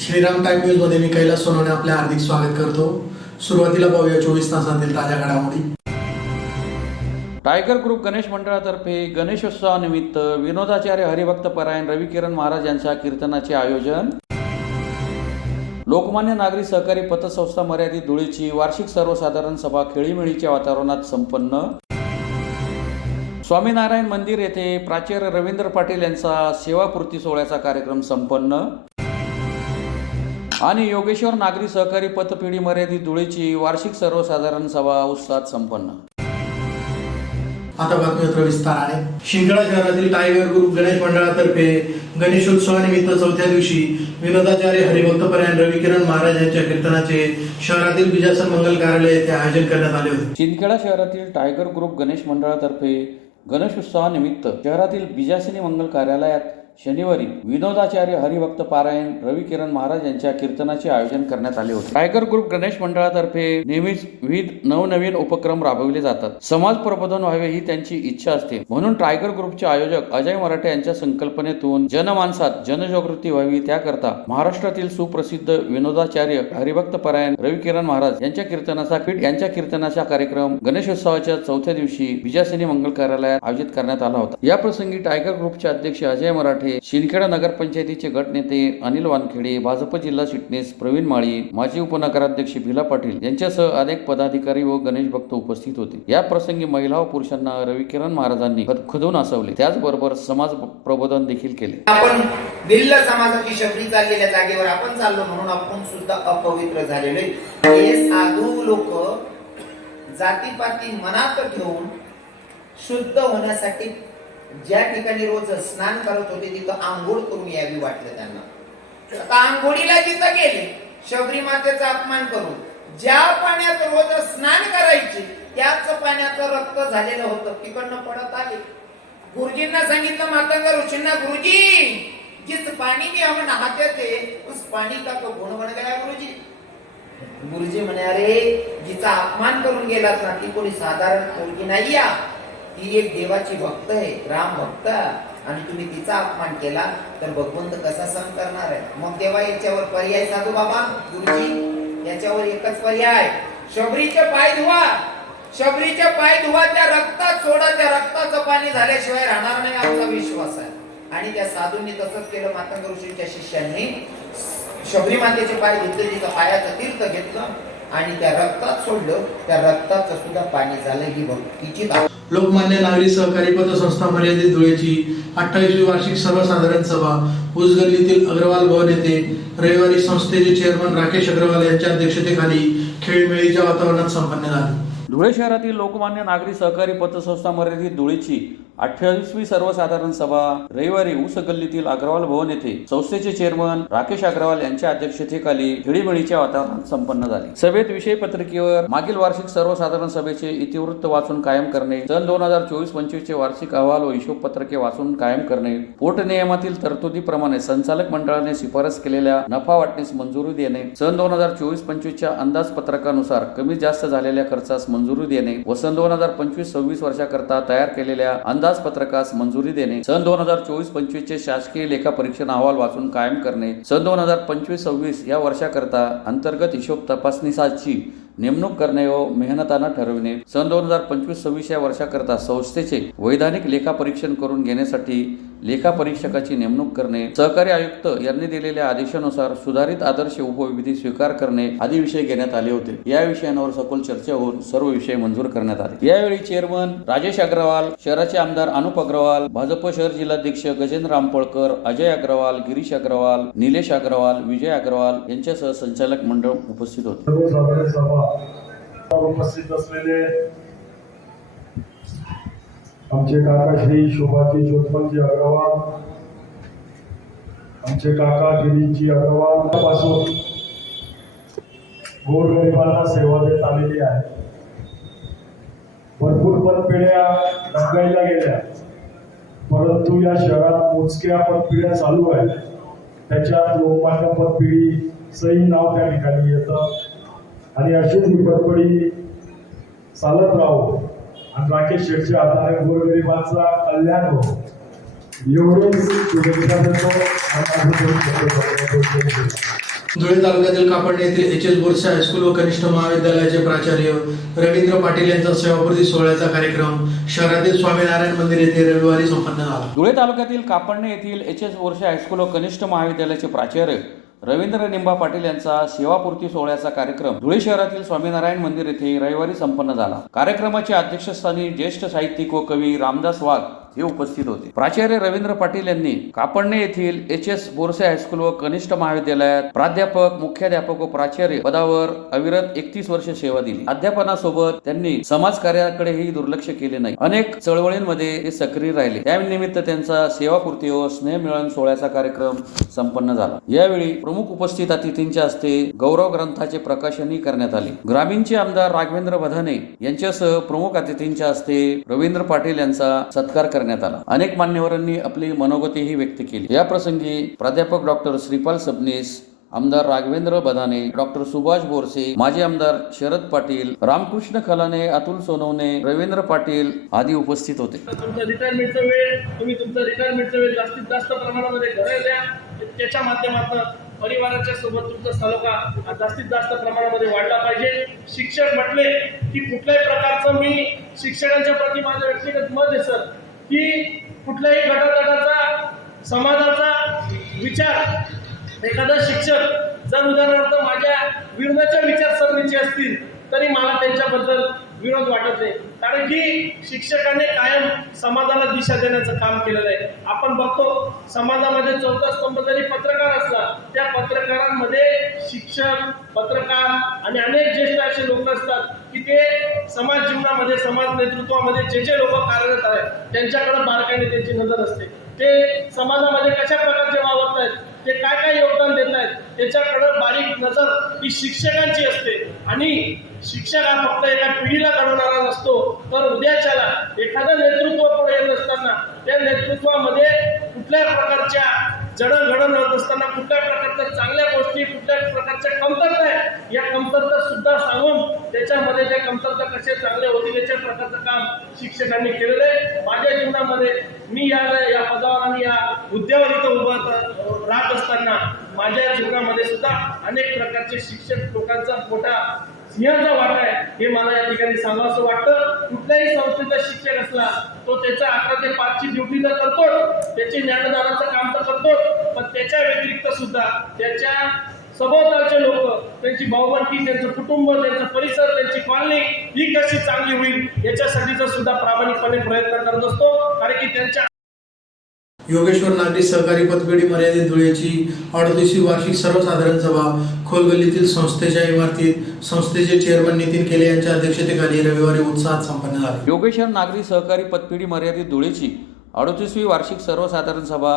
Shriram time news मध्ये मी कैलास सोनवणे आपले हार्दिक स्वागत करतो। सुरुवातीला पाहूया 24 तासातील ताज्या घडामोडी। टायगर ग्रुप गणेश मंडळातर्फे गणेशोत्सवानिमित्त विनोदाचार्य हरिभक्त परायण रविकिरण महाराज यांच्या कीर्तनाचे आयोजन। लोकमान्य नागरी सहकारी पतसंस्था मर्यादित धुळेची वार्षिक सर्वसाधारण सभा खेळीमेळीच्या वातावरणात संपन्न। स्वामीनारायण मंदिर येथे प्राचार्य रवींद्र पाटील यांचा सेवापूर्ती सोहळ्याचा कार्यक्रम संपन्न। आणि योगेश्वर नागरी सहकारी पतपेढी मर्यादित धुळेची वार्षिक सर्वसाधारण सभा उत्साहात संपन्न। आता बातमीपत्र विस्ताराने। शिंदखेडा शहरातील टायगर ग्रुप गणेश मंडळातर्फे गणेशोत्सवानिमित्त चौथ्या दिवशी विनोदाचार्य हरिभक्त परायण रविकिरण महाराज यांच्या कीर्तनाचे शहरातील बिजासन मंगल कार्यालय येथे आयोजन करण्यात आले होते। शिंदखेडा शहरातील टायगर ग्रुप गणेश मंडळातर्फे गणेशोत्सवानिमित्त शहरातील बिजासनी मंगल कार्यालयात शनिवारी विनोदाचार्य हरिभक्त पारायण रविकिरण महाराज यांच्या कीर्तनाचे आयोजन करण्यात आले होते। टायगर ग्रुप गणेश मंडळातर्फे नेहमीच विविध नवनवीन उपक्रम राबविले जातात। समाज प्रबोधन व्हावे ही त्यांची इच्छा असते, म्हणून टायगर ग्रुपचे आयोजक अजय मराठे यांच्या संकल्पनेतून जनमानसात जनजागृती व्हावी त्याकरता महाराष्ट्रातील सुप्रसिद्ध विनोदाचार्य हरिभक्त पारायण रविकिरण महाराज यांच्या कीर्तनाचा कार्यक्रम गणेशोत्सवाच्या चौथ्या दिवशी बिजासनी मंगल कार्यालयात आयोजित करण्यात आला होता। या प्रसंगी टायगर ग्रुपचे अध्यक्ष अजय मराठे, शिंदखेडा नगरपंचायतीचे गटनेते अनिल वानखेडे, भाजप जिल्हा चिटणीस प्रवीण माळी, माजी उपनगराध्यक्ष भिला पाटील यांच्यासह अनेक पदाधिकारी व गणेश भक्त उपस्थित होते। या प्रसंगी महिला व पुरुषांना रविकिरण महाराजांनी खदखदून हसवले, त्याचबरोबर समाज प्रबोधन देखील केले। आपण भिल्ल समाजाची शबरी चाललेल्या जागेवर आपण चाललो म्हणून आपण सुद्धा अपवित्र झालेले। हे साधू लोक जातीपाती मनात ठेवून शुद्ध होण्यासाठी ज्या ठिकाणी रोज स्नान करत होते तिथं आंघोळ करून यावी वाटलं त्यांना। आता आंघोळीला जिथं गेले शबरी मातेचा अपमान करून ज्या पाण्यात रोज स्नान करायचे त्याच पाण्याचं रक्त झालेलं होतं, तिकडनं पडत आले। गुरुजींना सांगितलं, मातंग ऋषींना, गुरुजी जिस पानी में हम नहाते थे उस पानी का तो गुण बन गया गुरुजी। गुरुजी म्हणे, अरे जिचा अपमान करून गेलात ना ती कोणी साधारण पोरगी नाही, ती एक देवाची भक्त आहे, राम भक्त, आणि तुम्ही तिचा अपमान केला तर भगवंत कसा सहन करणार आहे? मग तेव्हा याच्यावर पर्याय साधू बाबा गुरुजी, याच्यावर एकच पर्याय, शबरीचे पाय धुवा, शबरीचे पाय धुवा, त्या रक्तात सोडा, त्या रक्ताचं पाणी झाल्याशिवाय राहणार नाही आमचा विश्वास आहे। आणि त्या साधूंनी तसंच केलं। मातंग ऋषींच्या शिष्यांनी शबरी मातेचे पाय धुतले, तिचं पायाचं तीर्थ घेतलं आणि त्या रक्तात सोडलं, त्या रक्ताचं सुद्धा पाणी झालं। ही भक्तीची लोकमान्य नागरी सहकारी पतसंस्था मर्यादित धुळेची 28वी वार्षिक सर्वसाधारण सभा उजगल्लीतील अग्रवाल भवन येथे रविवारी संस्थेचे चेअरमन राकेश अग्रवाल यांच्या अध्यक्षतेखाली खेळीमेळीच्या वातावरणात संपन्न झाली। धुळे शहरातील लोकमान्य नागरी सहकारी पतसंस्था मर्यादित धुळेची 28वी सर्वसाधारण सभा रविवारी ऊस गल्लीतील अग्रवाल भवन येथे संस्थेचे चेअरमन राकेश अग्रवाल यांच्या अध्यक्षतेखाली खेळीमेळीच्या वातावरणात संपन्न झाली। सभेत विषय पत्रिकेवर मागील वार्षिक सर्वसाधारण सभेचे इतिवृत्त वाचून कायम करणे, सन 2024-25 चे वार्षिक अहवाल व हिशोब पत्रके वाचून कायम करणे, पोट नियमातील तरतुदीप्रमाणे संचालक मंडळाने शिफारस केलेल्या नफा वाटणीस मंजुरी देणे, सन 2024-25 च्या अंदाजपत्रकानुसार कमी जास्त झालेल्या खर्चास मंजुरी देणे व सन 2025-26 वर्षाकरता तयार केलेल्या अंदाजपत्रकास मंजुरी देणे, सन 2024-25 चे शासकीय लेखा परीक्षण अहवाल वाचून कायम करणे, सन 2025-26 या वर्षाकरता अंतर्गत हिशोब तपासणीसाची नेमणूक करणे व मेहनतानं ठरविणे, सन 2025-26 या वर्षाकरता संस्थेचे वैधानिक लेखा परीक्षण करून घेण्यासाठी लेखा परीक्षकाची नेमणूक करणे, सहकारी आयुक्त यांनी दिलेल्या आदेशानुसार सुधारित आदर्श उपविधी स्वीकार करणे आदी विषय घेण्यात आले होते। या विषयांवर सखोल चर्चा होऊन सर्व विषय मंजूर करण्यात आले। यावेळी चेअरमन राजेश अग्रवाल, शहराचे आमदार अनुप अग्रवाल, भाजप शहर जिल्हाध्यक्ष गजेंद्र रामपळकर, अजय अग्रवाल, गिरीश अग्रवाल, निलेश अग्रवाल, विजय अग्रवाल यांच्यासह संचालक मंडळ उपस्थित होते। उपस्थित असलेले आमचे काका श्री शोभाजी ज्योतमलजी अग्रवाल, आमचे काका गिरीशजी अग्रवाल पासून गोरगरिबांना सेवा देत आलेली आहे। भरपूर पतपिढ्या रंगायला गेल्या, परंतु या शहरात मोजक्या पतपिढ्या चालू आहेत, त्याच्यात लोकमान्य पतपिढी सही नाव त्या ठिकाणी येतं आणि अशीच ही पतपिढी चालत राहो आणि राकेश शेठच्या हाताने गोरगरिबांचा कल्याण हो एवढेच शुभेच्छा देतो आणि धुळे तालुक्यातील कापडणे येथील एच एस बोरसे हायस्कूल व कनिष्ठ महाविद्यालयाचे प्राचार्य रवींद्र पाटील यांचा सेवापूर्ती सोहळ्याचा कार्यक्रम शहरातील स्वामीनारायण मंदिर येथे रविवारी संपन्न झाला. धुळे तालुक्यातील कापडणे येथील एच एस बोरसे हायस्कूल व कनिष्ठ महाविद्यालयाचे प्राचार्य रवींद्र निंबा पाटील यांचा सेवापूर्ती सोहळ्याचा कार्यक्रम धुळे शहरातील स्वामीनारायण मंदिर येथे रविवारी संपन्न झाला. कार्यक्रमाच्या अध्यक्षस्थानी ज्येष्ठ साहित्यिक व कवी रामदास वाघ हे उपस्थित होते. प्राचार्य रवींद्र पाटील यांनी कापडणे येथील एच एस बोरसे हायस्कूल व कनिष्ठ महाविद्यालयात प्राध्यापक, मुख्याध्यापक व प्राचार्य पदावर अविरत 31 वर्ष सेवा दिली. अध्यापनासोबत त्यांनी समाजकार्याकडेही दुर्लक्ष केले नाही. अनेक चळवळींमध्ये ते सक्रिय राहिले. त्यानिमित्त त्यांचा सेवापूर्ती व स्नेह मिलन सोहळ्याचा कार्यक्रम संपन्न झाला. यावेळी प्रमुख उपस्थित अतिथींच्या हस्ते गौरव ग्रंथाचे प्रकाशनही करण्यात आले. ग्रामीणचे आमदार राघवेंद्र बधाने यांच्यासह प्रमुख अतिथींच्या हस्ते रवींद्र पाटील यांचा सत्कार करण्यात आला. अनेक मान्यवरांनी आपली मनोगतीही व्यक्त केली. या प्रसंगी प्राध्यापक डॉक्टर श्रीपाल सबनीस, आमदार राघवेंद्र बधाने, डॉक्टर सुभाष बोरसे, माजी आमदार शरद पाटील, रामकृष्ण खलाने, अतुल सोनवणे, रवींद्र पाटील आदी उपस्थित होते. तुमचा रिटायरमेंटचा वेळ तुम्ही रिटायरमेंटचा वेळ जास्तीत जास्त प्रमाणामध्ये घराला द्या. त्याच्या माध्यमातून परिवाराच्या सोबत तुमचा सलोखा जास्तीत जास्त प्रमाणामध्ये वाढला पाहिजे. शिक्षक म्हटले की कुठल्याही प्रकारचं मी शिक्षकांच्या प्रति माझं व्यक्तिगत मत आहे सर की कुठल्याही गटातटाचा समाजाचा विचार एखादा शिक्षक जर उदाहरणार्थ माझ्या विरोधाच्या विचारसरणीचे असतील तरी मला त्यांच्याबद्दल विरोध वाटत नाही. कारण की शिक्षकाने कायम समाजाला दिशा देण्याचं काम केलेलं आहे. आपण बघतो समाजामध्ये चौथा स्तंभ जरी पत्रकार असला, त्या पत्रकारांमध्ये शिक्षक, पत्रकार आणि अनेक ज्येष्ठ असे लोक असतात की ते समाज जीवनामध्ये, समाज नेतृत्वामध्ये जे लोक कार्यरत आहेत त्यांच्याकडे बारकाईने त्यांची नजर असते. ते समाजामध्ये कशा प्रकारचे वावरत आहेत, ते काय योगदान देत आहेत त्याच्याकडे बारीक नजर ही शिक्षकांची असते. आणि शिक्षक हा फक्त एका पिढीला घडवणारा नसतो, तर उद्याच्याला एखादं नेतृत्व पुढे येत असताना त्या नेतृत्वामध्ये कुठल्या प्रकारच्या जडणघडण होत असताना कुठल्या प्रकारच्या चांगल्या गोष्टी, कुठल्या प्रकारच्या कमतरता आहे, या कमतरता सुद्धा सांगून त्याच्यामध्ये त्या कमतरता कसे चांगले होतील याच्या प्रकारचं काम शिक्षकांनी केलेलं आहे. माझ्या जीवनामध्ये मी या पदावर आणि या हुद्द्यावर इथं उभं राहत असताना माझ्या जीवनामध्ये सुद्धा अनेक प्रकारचे शिक्षक लोकांचा मोठा सिंहाचा वाटा आहे हे मला या ठिकाणी सांगावं वाटतं. कुठल्याही संस्थेचा शिक्षक असला तो त्याचा 11 ते 5 ची ड्युटी तर करतो, त्याचे ज्ञानदानाचं काम तर करतो, पण त्याच्या व्यतिरिक्त सुद्धा त्याच्या सभोवतालचे लोक, त्यांची भावबंदी, त्यांचं कुटुंब, त्यांचा परिसर, त्यांची कॉलनी ही कशी चांगली होईल याच्यासाठीचा सुद्धा प्रामाणिकपणे प्रयत्न करत असतो. कारण की त्यांच्या योगेश्वर नागरी सहकारी पतपेढी मर्यादित धुळेची 38वी वार्षिक सर्वसाधारण सभा खोलगल्लीतील संस्थेच्या इमारतीत संस्थेचे चेअरमन नितीन केले यांच्या अध्यक्षतेखाली रविवारी उत्साहात संपन्न झाली. योगेश्वर नागरी सहकारी पतपेढी मर्यादित धुळेची 38वी वार्षिक सर्वसाधारण सभा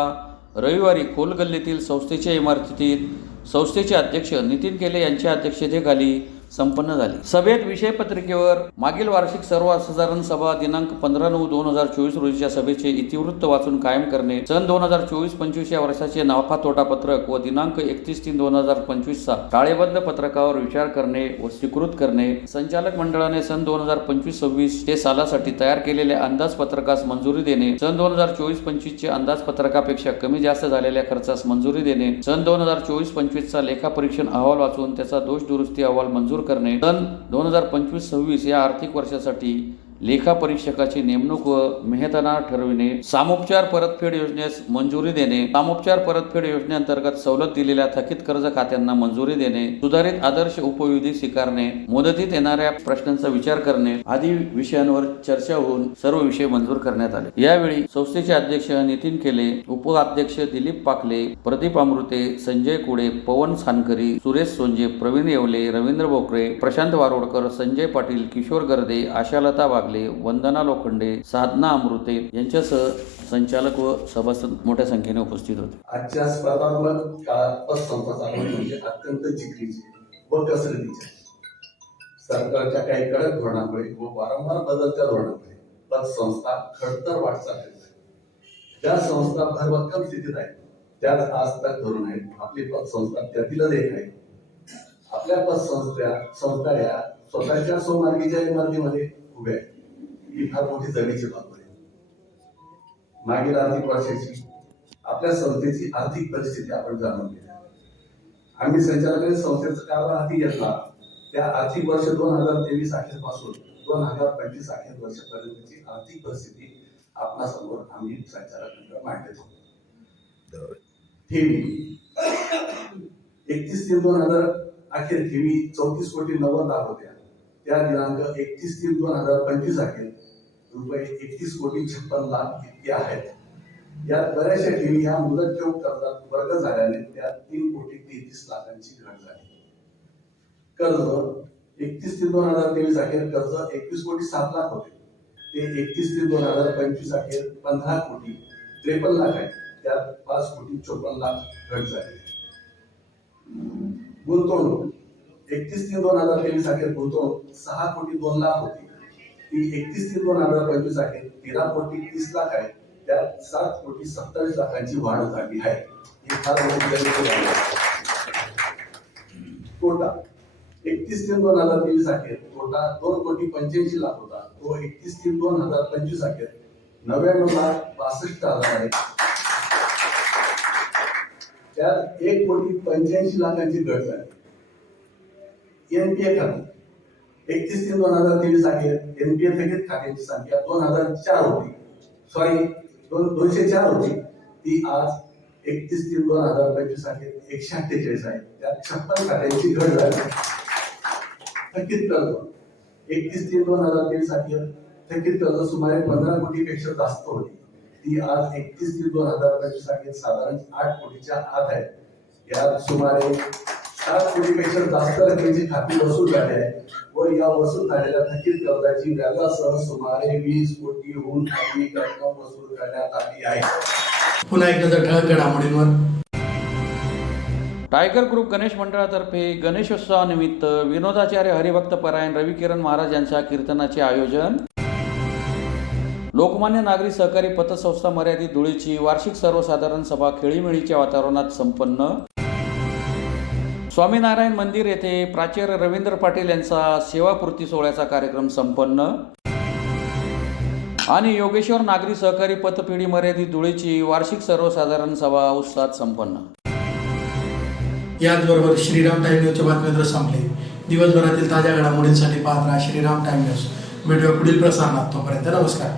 रविवारी खोलगल्लीतील संस्थेच्या इमारतीत संस्थेचे अध्यक्ष नितीन केले यांच्या अध्यक्षतेखाली संपन्न झाली. सभेत विषय पत्रिकेवर मागील वार्षिक सर्वसाधारण सभा दिनांक 15/9/2024 रोजीच्या सभेचे इतिवृत्त वाचून कायम करणे, सन 2024-25 या वर्षाचे नफा तोटा पत्रक व दिनांक 31/3/2025 चा ताळेबंद पत्रकावर विचार करणे व स्वीकृत करणे, संचालक मंडळाने सन 2025-26 ते सालासाठी तयार केलेल्या अंदाजपत्रकास मंजुरी देणे, सन 2024-25 चे अंदाजपत्रकापेक्षा कमी जास्त झालेल्या खर्चास मंजुरी देणे, सन 2024-25 चा लेखापरीक्षण अहवाल वाचून त्याचा दोष दुरुस्ती अहवाल मंजूर करणे, सन 2025-26 या आर्थिक वर्षासाठी लेखापरीक्षकाची नेमणूक व मेहनताना ठरविणे, सामोपचार परतफेड योजनेस मंजुरी देणे, सामोपचार परतफेड योजनेअंतर्गत सवलत दिलेल्या थकीत कर्ज खात्यांना मंजुरी देणे, सुधारित आदर्श उपविधी स्वीकारणे, मुदतीत येणाऱ्या प्रश्नांचा विचार करणे आदी विषयांवर चर्चा होऊन सर्व विषय मंजूर करण्यात आले. यावेळी संस्थेचे अध्यक्ष नितीन केले, उपाध्यक्ष दिलीप पाकले, प्रदीप अमृते, संजय कुडे, पवन सानकरी, सुरेश सोंजे, प्रवीण येवले, रवींद्र बोकरे, प्रशांत वारोडकर, संजय पाटील, किशोर गर्दे, आशालता बागले, वंदना लोखंडे, साधना अमृते यांच्यासह संचालक व सभासद मोठ्या संख्येने उपस्थित होते. आजच्या स्पर्धात्मक काळात पतसंस्था चालवणे म्हणजे अत्यंत जिकिरीचे व कसरतीचे. सरकारच्या काही कडक धोरणामुळे व वारंवार बदलत्या धोरणामुळे पतसंस्था खडतर वाटचाल करत आहे. ज्या संस्था भरभक्कम स्थितीत आहेत त्याच आज तक धरून आहेत. आपली पतसंस्था त्यातीलच एक आहे. आपल्या पतसंस्था या स्वतःच्या स्वमार्गीच्या इमारतीमध्ये उभ्या आहेत. ही फार मोठी जमेची बाब आहे. मागील आर्थिक वर्षाची आपल्या संस्थेची आर्थिक परिस्थिती आपण जाणून घेतली आम्ही संचालकांनी संस्थेचा कारभार हाती घेतला त्या आर्थिक वर्ष 2023 अखेरपासून 2025 अखेर वर्षापर्यंतची आर्थिक परिस्थिती आपणासमोर आम्ही संचालकांकडे मांडतो. ठेवी 31/3/2000 अखेर ठेवी 34,90,00,000 होत्या. त्या दिनांक 31/3/2025 अखेर रुपये 31,56,00,000 इतके आहेत. यात बऱ्याचशा ठेवी ह्या मुदत ठेव कर्जात वर्ग झाल्याने त्यात 3,33,00,000ची घट झाली. कर्ज 31/3/2023 अखेर कर्ज 21,07,00,000 होते. ते 31/3/2025 अखेर 15,53,00,000 आहे. त्यात 5,54,00,000 घट झाली. गुंतवणूक 31/3/2023 अखेर गुंतवणूक 6,02,00,000 होती. ती 31/3/2025 अखेर 13,30,00,000 आहे. त्यात 7,27,00,000ची वाढ झाली आहे. ही फार मोठी गोष्ट आहे. तोटा 31/3/2023 अखेर तोटा 2,85,00,000 होता. तो 31/3/2025 अखेर 99,62,000 आहे. त्यात 1,85,00,000ची घट झाली. एनपीए खाते 31/3/2023 अखेर एनपीए थकीत खात्यांची संख्या 2,004 होती. 204 होती. ती आज 31/3/2025 अखेर 148 आहे. त्यात 56 खात्यांची घट झाली. थकीत कर्ज 31/3/2023 अखेर थकीत कर्ज सुमारे 15 कोटीपेक्षा जास्त होती. ती आज 31/3/2025 अखेर साधारण 8 कोटीच्या आत आहे. यात सुमारे 7 कोटीपेक्षा जास्त रकमेची खाती वसूल झाली आहे व या वसूल झालेल्या थकीत कर्जाची व्याजासह सुमारे 20 कोटीहून अधिक रक्कम वसूल करण्यात आली आहे. पुन्हा एक नजर ठळक घडामोडींवर. टायगर ग्रुप गणेश मंडळातर्फे गणेशोत्सवानिमित्त विनोदाचार्य हरिभक्त परायण रविकिरण महाराज यांच्या कीर्तनाचे आयोजन. लोकमान्य नागरी सहकारी पतसंस्था मर्यादित धुळेची वार्षिक सर्वसाधारण सभा खेळीमेळीच्या वातावरणात संपन्न. स्वामीनारायण मंदिर येथे प्राचार्य रवींद्र पाटील यांचा सेवापूर्ती सोहळ्याचा कार्यक्रम संपन्न. आणि योगेश्वर नागरी सहकारी पतपेढी मर्यादित धुळेची वार्षिक सर्वसाधारण सभा उत्साहात संपन्न. याचबरोबर श्रीराम टाइम न्यूजच्या बातमीपत्र संपले. दिवसभरातील ताज्या घडामोडींसाठी पाहत राहा श्रीराम टाइम न्यूज. भेटूया पुढील प्रसारणात. तोपर्यंत नमस्कार.